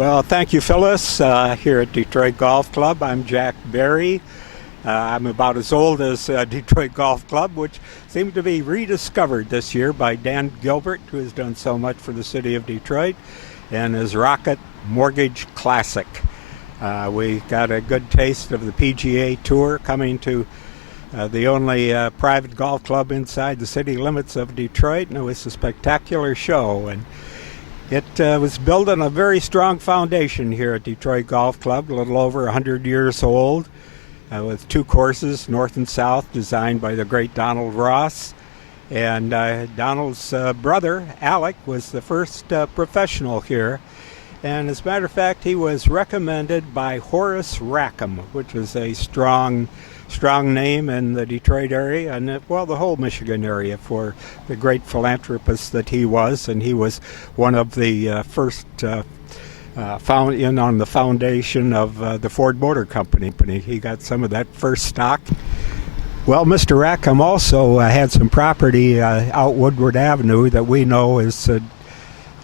Well, thank you, Phyllis. Here at Detroit Golf Club, I'm Jack Berry. I'm about as old as Detroit Golf Club, which seemed to be rediscovered this year by Dan Gilbert, who has done so much for the city of Detroit, and his Rocket Mortgage Classic. We got a good taste of the PGA Tour coming to the only private golf club inside the city limits of Detroit, and it was a spectacular show. And it was built on a very strong foundation here at Detroit Golf Club, a little over 100 years old, with two courses, north and south, designed by the great Donald Ross. And Donald's brother, Alec, was the first professional here. And as a matter of fact, he was recommended by Horace Rackham, which was a strong name in the Detroit area and, the whole Michigan area for the great philanthropist that he was. And he was one of the first found in on the foundation of the Ford Motor Company. He got some of that first stock. Well, Mr. Rackham also had some property out Woodward Avenue that we know is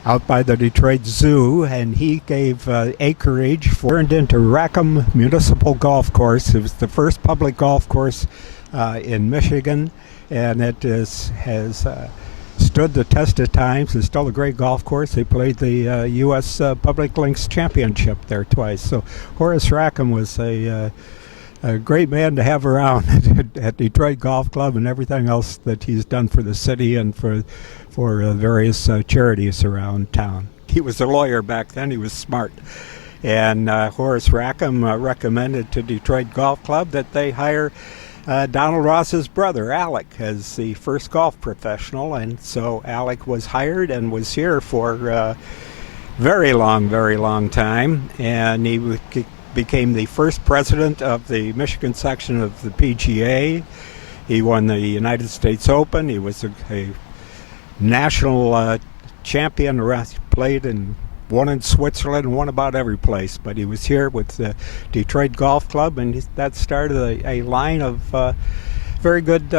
out by the Detroit Zoo, and he gave acreage turned into Rackham Municipal Golf Course. It was the first public golf course in Michigan, and it has stood the test of times. It's still a great golf course. They played the U.S. Public Links Championship there twice. So Horace Rackham was a great man to have around at Detroit Golf Club, and everything else that he's done for the city and for various charities around town. He was a lawyer back then. He was smart. And Horace Rackham recommended to Detroit Golf Club that they hire Donald Ross's brother, Alec, as the first golf professional. And so Alec was hired and was here for a very long time. And he became the first president of the Michigan section of the PGA. He won the United States Open. He was a national champion, played and won in Switzerland and won about every place. But he was here with the Detroit Golf Club, and that started a line of very good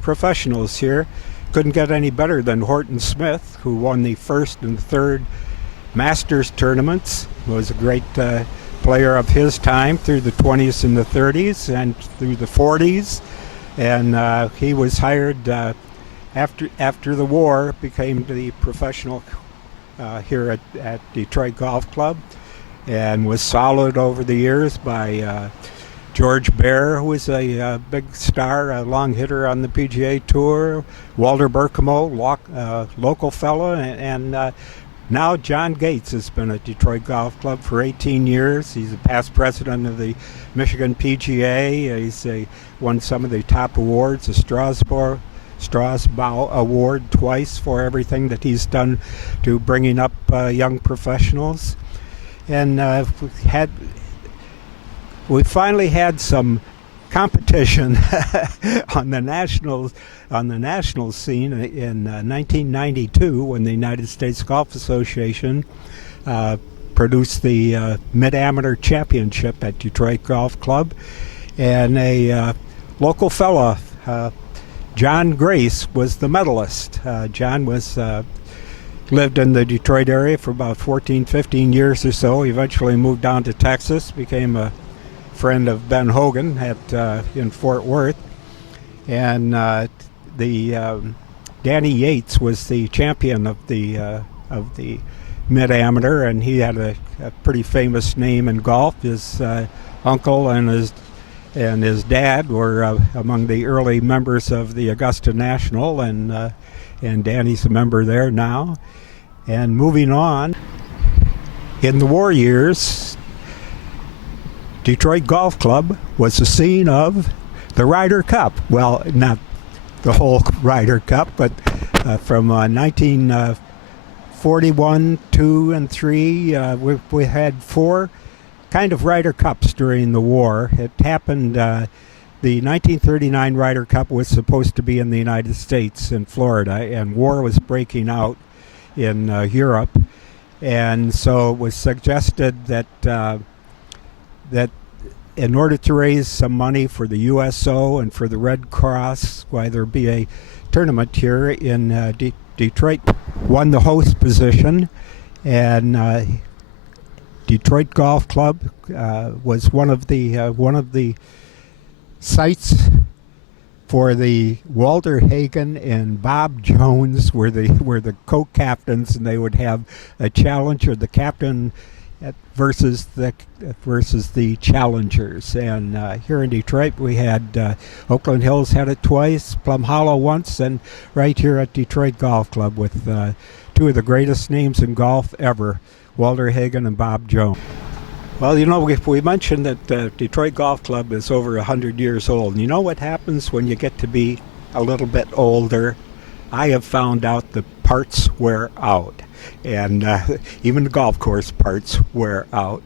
professionals here. Couldn't get any better than Horton Smith, who won the first and third Masters tournaments. Was a great player of his time through the 20s and the 30s and through the 40s. And he was hired after the war, became the professional here at Detroit Golf Club, and was followed over the years by George Bear, who was a big star, a long hitter on the PGA Tour, Walter Berkemo, local fellow, and now John Gates has been at Detroit Golf Club for 18 years. He's a past president of the Michigan PGA. He's won some of the top awards, the Strasbourg Award twice for everything that he's done to bringing up young professionals. And we finally had some competition on the national scene in 1992 when the United States Golf Association produced the Mid-Amateur Championship at Detroit Golf Club, and a local fella, John Grace, was the medalist. John lived in the Detroit area for about 15 years or so. He eventually moved down to Texas, became a friend of Ben Hogan in Fort Worth, and Danny Yates was the champion of the mid-amateur, and he had a pretty famous name in golf. His uncle and his dad were among the early members of the Augusta National, and Danny's a member there now. And moving on, in the war years, Detroit Golf Club was the scene of the Ryder Cup. Well, not the whole Ryder Cup, but from 1941, 2, and 3, we had 4 kind of Ryder Cups during the war. It happened, the 1939 Ryder Cup was supposed to be in the United States, in Florida, and war was breaking out in Europe. And so it was suggested that in order to raise some money for the USO and for the Red Cross, why there be a tournament here in Detroit, won the host position, and Detroit Golf Club was one of the sites for the Walter Hagen and Bob Jones were the co-captains, and they would have a challenger, the captain versus the challengers. And here in Detroit, we had Oakland Hills had it twice, Plum Hollow once, and right here at Detroit Golf Club with two of the greatest names in golf ever, Walter Hagen and Bob Jones. Well, if we mentioned that Detroit Golf Club is over 100 years old, you know what happens when you get to be a little bit older? I have found out the parts wear out, and even the golf course parts wear out.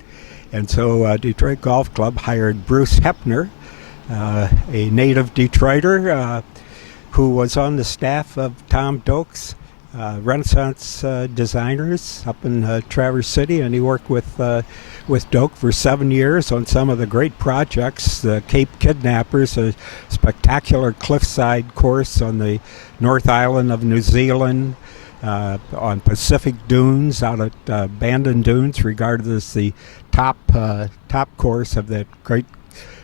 And so Detroit Golf Club hired Bruce Hepner, a native Detroiter who was on the staff of Tom Doak's Renaissance designers up in Traverse City, and he worked with Doak for 7 years on some of the great projects. The Cape Kidnappers, a spectacular cliffside course on the North Island of New Zealand, on Pacific Dunes, out at Bandon Dunes, regarded as the top course of that great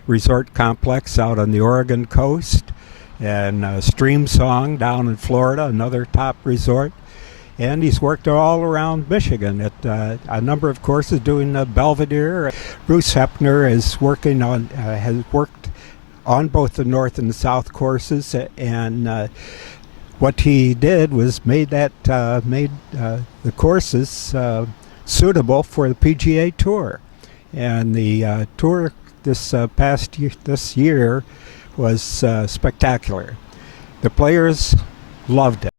resort complex out on the Oregon coast. And Stream Song down in Florida, another top resort. And he's worked all around Michigan at a number of courses, doing Belvedere. Bruce Hepner has worked on both the North and the South courses, and what he did was made the courses suitable for the PGA Tour. And the tour this year was spectacular. The players loved it.